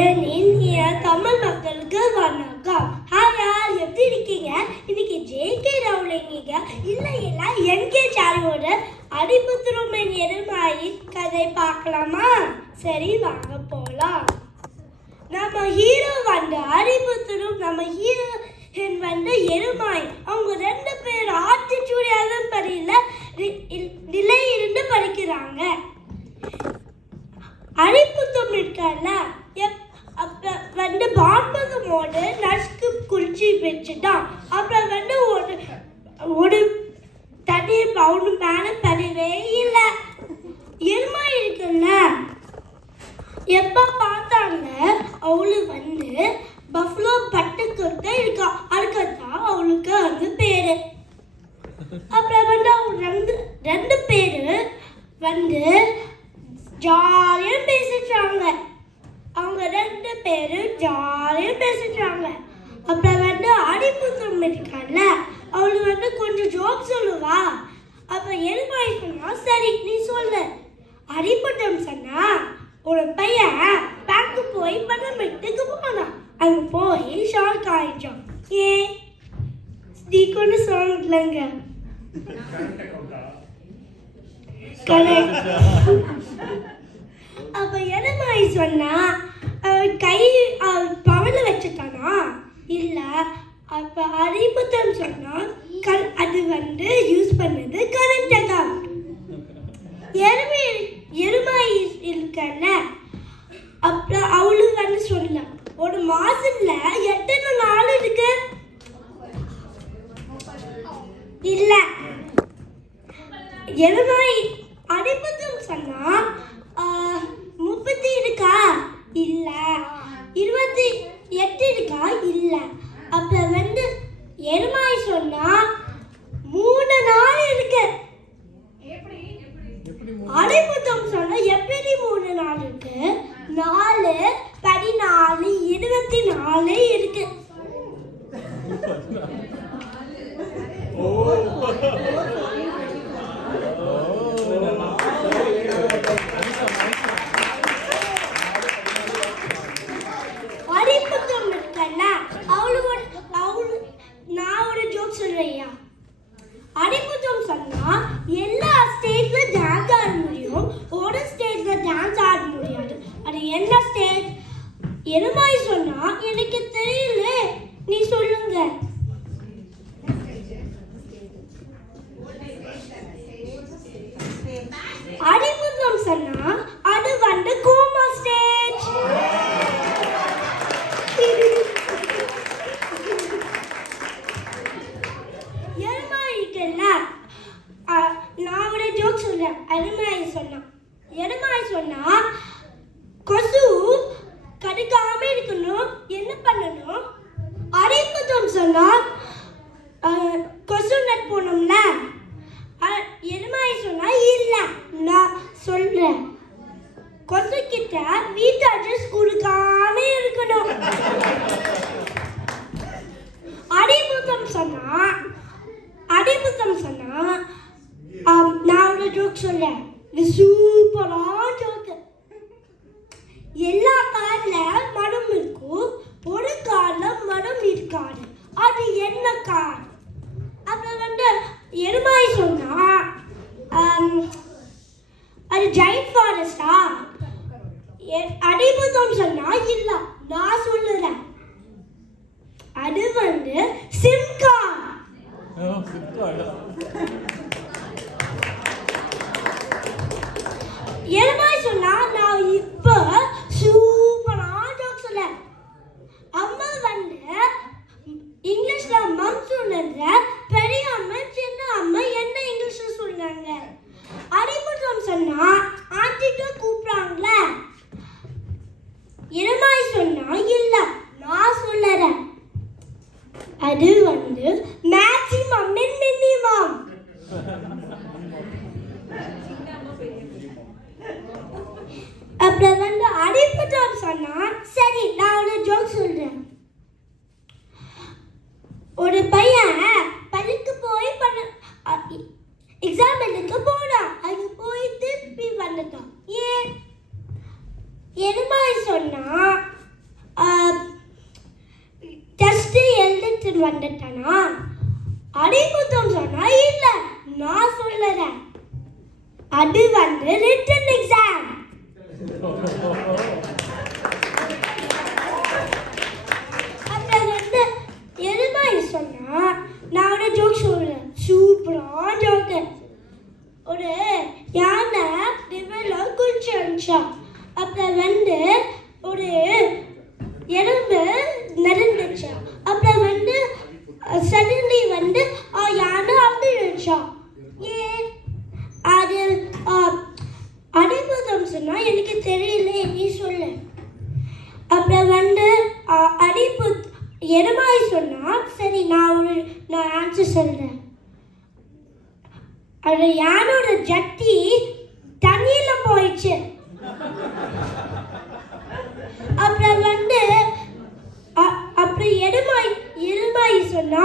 என் இந்திய தமிழ் மக்களுக்கு வணக்கம். ஹாய், எப்படி இருக்கீங்க? இன்னைக்கு ஜே.கே. ரவுலிங் இல்ல என்கே சாரியோட அடிபுத்துருமன் எருமாயி கதை பார்க்கலாமா? சரி, வாங்க போலாம். நம்ம ஹீரோ அடிபுத்துரும், நம்ம ஹீரோயின் எருமாய். அவங்க 2 பேர் ஆத்திச்சூடி அதன்படியில நிலை இருந்து படிக்கிறாங்க. அடிபுத்தம் இருக்கல பான்பகமோடு நர்ஸ்க்கு குளிச்சு வச்சுட்டான். அப்புறம் ஒரு தண்ணி பவுன் மேல படவே இல்லை. எருமாய் இருக்குல்ல, எப்ப பார்த்தாங்க அவளு பஃப்லோ பட்டுக்கிட்ட இருக்கா. அதுக்குதான் அவளுக்கு பேரு. அப்புறம் அவங்க 2 பேரு ஜாலியா பேசிட்டாங்க. அவங்க 2 பேரும் ஜாலியா பேசிட்டாங்க. அப்புறம் அடிபுத்தம் இருக்கால, அவளு கொஞ்சம் ஜோக் சொல்லுவா. அப்ப எருமாய் சொன்னா, சரி நீ சொல்லு. அடிபுத்தம் சொன்னா, ஒரு பையன் பேங்க்கு போய் பணம் எடுத்துக்கு போனான். அங்க போய் ஷாக் ஆயிடுச்சான். ஏன் நீ கொண்டு சொல்லலைங்க? அப்ப எருமாய் சொன்னா, கை பவல வச்சுட்டானா? இல்ல. அப்ப அடிபுத்தம் சொன்னா, அது யூஸ் பண்ணது கரண்ட் அக்கவுண்ட். எருமாய் இருக்கல, அப்புறம் அவளு சொல்ல, ஒரு மாசத்துல எத்தனை நாள் இருக்கு? இல்ல. எருமாய் அடிபுத்தம் சொன்னா, 30 இருக்கா? இல்ல. 28 இருக்கா? இல்ல. அப்புறம் எருமாய் சொன்னா, 3 நாள் இருக்கு. அடிபுத்தம் சொன்னா, எப்படி 3 நாள் இருக்கு? 4 14 24 இருக்கு. அடிபுத்தம் இருக்கல, நான் ஒரு ஜோக் சொல்றேன். அடிபுத்தம் சொன்னா, எல்லா ஸ்டேட்ல டான்ஸ் ஆட முடியும், ஒரு ஸ்டேட்ல டான்ஸ் ஆட முடியாது. அது என்ன ஸ்டேட்? எருமாய் சொன்னா, எனக்கு தெரியல, நீ சொல்லுங்க. அடிபுத்தம் சொன்னா, அது கோமா ஸ்டேட். நான் ஒரு ஜோக் சொல்றேன். எருமாய் சொன்னா, கொசு கடிக்காம இருக்கணும், என்ன பண்ணணும்? அடிபுத்தம் சொன்னா, கொசு நட் போனோம்ல. எருமாய் சொன்னா, இல்ல நான் சொல்றேன், கொசு கிட்ட வீட்டு அட்ரஸ் கொடுக்காம இருக்கணும். அடிபுத்தம் சொன்னா, நான் ஒரு ஜோக் சொல்றேன். இது சூப்பரா ஜோக்கு. எல்லா கார்ல மரம் இருக்கும், ஒரு கார்ல மரம் இருக்காது. அது என்ன கார்? அப்புறம் எருமாய் சொன்னா, அது ஜெயிண்ட் ஃபாரஸ்டா? அடிபுத்தம் சொன்னா, இல்ல நான் சொல்லுறேன், அது சிம்கா. எருமாய் சொன்னா, நான் இப்ப சூப்பரா ஜோக் சொல்ல. அம்மா இங்கிலீஷ்ல மம் சொன்னது, பெரிய அம்மா சின்ன அம்மா என்ன இங்கிலீஷ்ல சொன்னாங்க? அடிபுத்தம் சொன்னா, ஆண்டிட்ட கூப்பிடுறாங்கள. எருமாய் சொன்னா, இல்ல நான் சொல்லுறேன், அது மேக்ஸிமம் மினிமம். அப்புறம் அடிபுத்தம் சொன்னா, சரி நான் ஒரு ஜோக் சொல்றேன். ஒரு பையன் பள்ளிக்கு போய் எக்ஸாம் எழுத போனான். அங்க போய் திருப்பி வந்துட்டான். ஏன்? எருமாய் சொன்னா, வந்துட்டானா? அடிபுத்தம் சொன்னா இல்ல, நான் சொல்லுறேன். அது வந்து ரிட்டன் எக்ஸாம். அப்புறம் வந்து எருமாய் சொன்னா நான் ஒரு ஜோக் சொல்றேன், சூப்பரா ஜோக்கு. ஒரு யானை ரிவர்ல குளிச்சு. அப்புறம் வந்து ஒரு எறும்பு நடந்துச்சு. அப்புறம் வந்து சடன்லி வந்து யானை அப்படின்னுச்சா. ஏன் அது அடிபுதம் சொன்னா எனக்கு தெரியல, நீ சொல்லு. அப்புறம் வந்து எருமாய் சொன்னா சரி நான் ஆன்சர் சொல்றேன். அது யானோட ஜட்டி தண்ணியில போயிடுச்சு. அப்புறம் வந்து அப்புறம் எருமாய் சொன்னா